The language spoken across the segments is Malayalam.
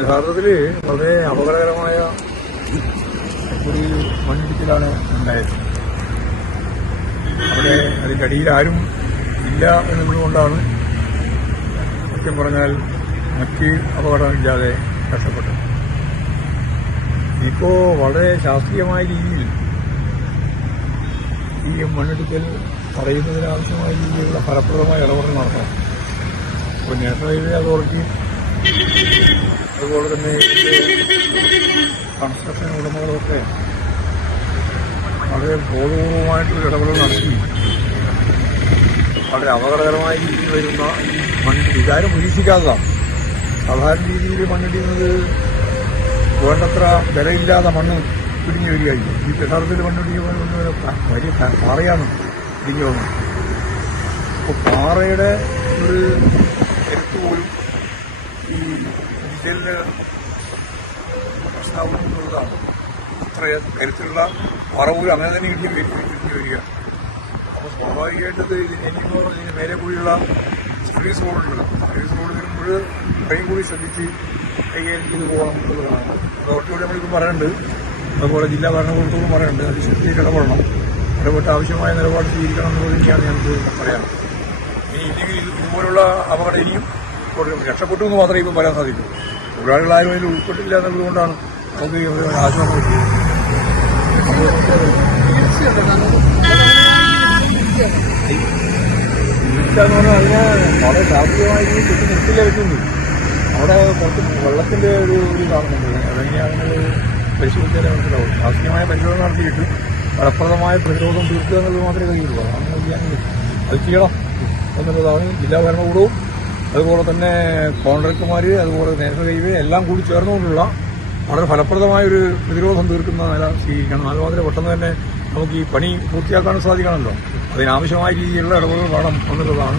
യഥാർത്ഥത്തിൽ വളരെ അപകടകരമായ ഒരു മണ്ണിടിച്ചിലാണ് ഉണ്ടായത്. അവിടെ അതിൻ്റെ അടിയിൽ ആരും ഇല്ല എന്നുള്ളതുകൊണ്ടാണ് സത്യം പറഞ്ഞാൽ മറ്റ് അപകടമില്ലാതെ രക്ഷപ്പെട്ടത്. ഇപ്പോൾ വളരെ ശാസ്ത്രീയമായ രീതിയിൽ ഈ മണ്ണിടിക്കൽ തടയുന്നതിനാവശ്യമായ രീതിയിലുള്ള ഫലപ്രദമായ ഇടപെടൽ നടത്തണം. ഇപ്പോൾ നാഷണൽ ഹൈവേ അതോറിറ്റി അതുപോലെ തന്നെ കൺസ്ട്രക്ഷൻ ഉടമകളൊക്കെ വളരെ ബോധപൂർവമായിട്ടൊരു ഇടപെടൽ നടത്തി വളരെ അപകടകരമായ രീതിയിൽ വരുന്ന മണ്ണിടി ഇതാരും പ്രതീക്ഷിക്കാത്തതാണ്. സാധാരണ രീതിയിൽ മണ്ണിടിയുന്നത് വേണ്ടത്ര ബലമില്ലാതെ മണ്ണ് പിടിഞ്ഞു വരികയായിരിക്കും. ഈ യഥാർത്ഥത്തിൽ മണ്ണിടിക്കുമ്പോൾ വലിയ പാറയാണ് പിടിഞ്ഞു വന്നത്. അപ്പോൾ പാറയുടെ ഒരു കരുത്ത് പോലും ഈ ഡിസൈലിന് പ്രശ്നമാവുന്നതാണ്. ഇത്ര കരുത്തുള്ള പാറ പോലും അങ്ങനെ തന്നെ പിടിഞ്ഞു വരിക. അപ്പോൾ സ്വാഭാവികമായിട്ടത് ഇതിന് മേലെ കൂടിയുള്ള സർവീസ് റോഡുണ്ടല്ലോ, സർവീസ് റോഡ് വരുമ്പോൾ കൈയും കൂടി ശ്രദ്ധിച്ച് കൈകാര്യം ചെയ്ത് പോകണം എന്നുള്ളതാണ്. അതോറിറ്റിയോട് നമ്മളിപ്പം പറയുന്നുണ്ട്, അതുപോലെ ജില്ലാ ഭരണകൂടത്തോടും പറയുന്നുണ്ട്, അത് ശക്തിയായിട്ട് ഇടപെട്ട് ആവശ്യമായ നിലപാട് സ്വീകരിക്കണം എന്നുള്ളത് തന്നെയാണ് ഞങ്ങൾക്ക് പറയാം. ഇനി ഇല്ലെങ്കിൽ ഇതുപോലുള്ള അപകടം ഇനിയും രക്ഷപ്പെട്ടു എന്ന് മാത്രമേ ഇപ്പം പറയാൻ സാധിക്കൂ. തൊഴിലാളികളാരും അതിൽ ഉൾപ്പെട്ടില്ല എന്നുള്ളതുകൊണ്ടാണ് നമുക്ക് ആശ്വാസം കിട്ടിയത്. എന്ന് പറഞ്ഞാൽ അതിനെ വളരെ ശാസ്ത്രീയമായി കുത്തി നിർത്തില്ലേ വെക്കുന്നു. അവിടെ കുറച്ച് വെള്ളത്തിന്റെ ഒരു കാണുന്നുണ്ട്. അതെങ്ങനെയാണ് പരിശോധിച്ചാലേ മനസ്സിലാവും. ശാസ്ത്രീയമായ പരിശോധന നടത്തിയിട്ട് ഫലപ്രദമായ പ്രതിരോധം തീർക്കുക എന്നുള്ളത് മാത്രമേ കഴിയുള്ളൂ. അങ്ങനെ ചെയ്യാൻ അത് ചെയ്യണം എന്നുള്ളതാണ് ജില്ലാ ഭരണകൂടവും അതുപോലെ തന്നെ കോൺട്രാക്ടർമാർ അതുപോലെ നാഷണൽ ഹൈവേ എല്ലാം കൂടി ചേർന്നുകൊണ്ടുള്ള വളരെ ഫലപ്രദമായൊരു പ്രതിരോധം തീർക്കുന്ന നില സ്വീകരിക്കണം. അതുമാതിരി പെട്ടെന്ന് തന്നെ നമുക്ക് ഈ പണി പൂർത്തിയാക്കാൻ സാധിക്കണമല്ലോ. അതിനാവശ്യമായ രീതിയിലുള്ള ഇടപെടൽ വേണം എന്നുള്ളതാണ്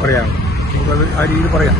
പറയാനുള്ളത്. നമുക്കത് ആ രീതിയിൽ പറയാം.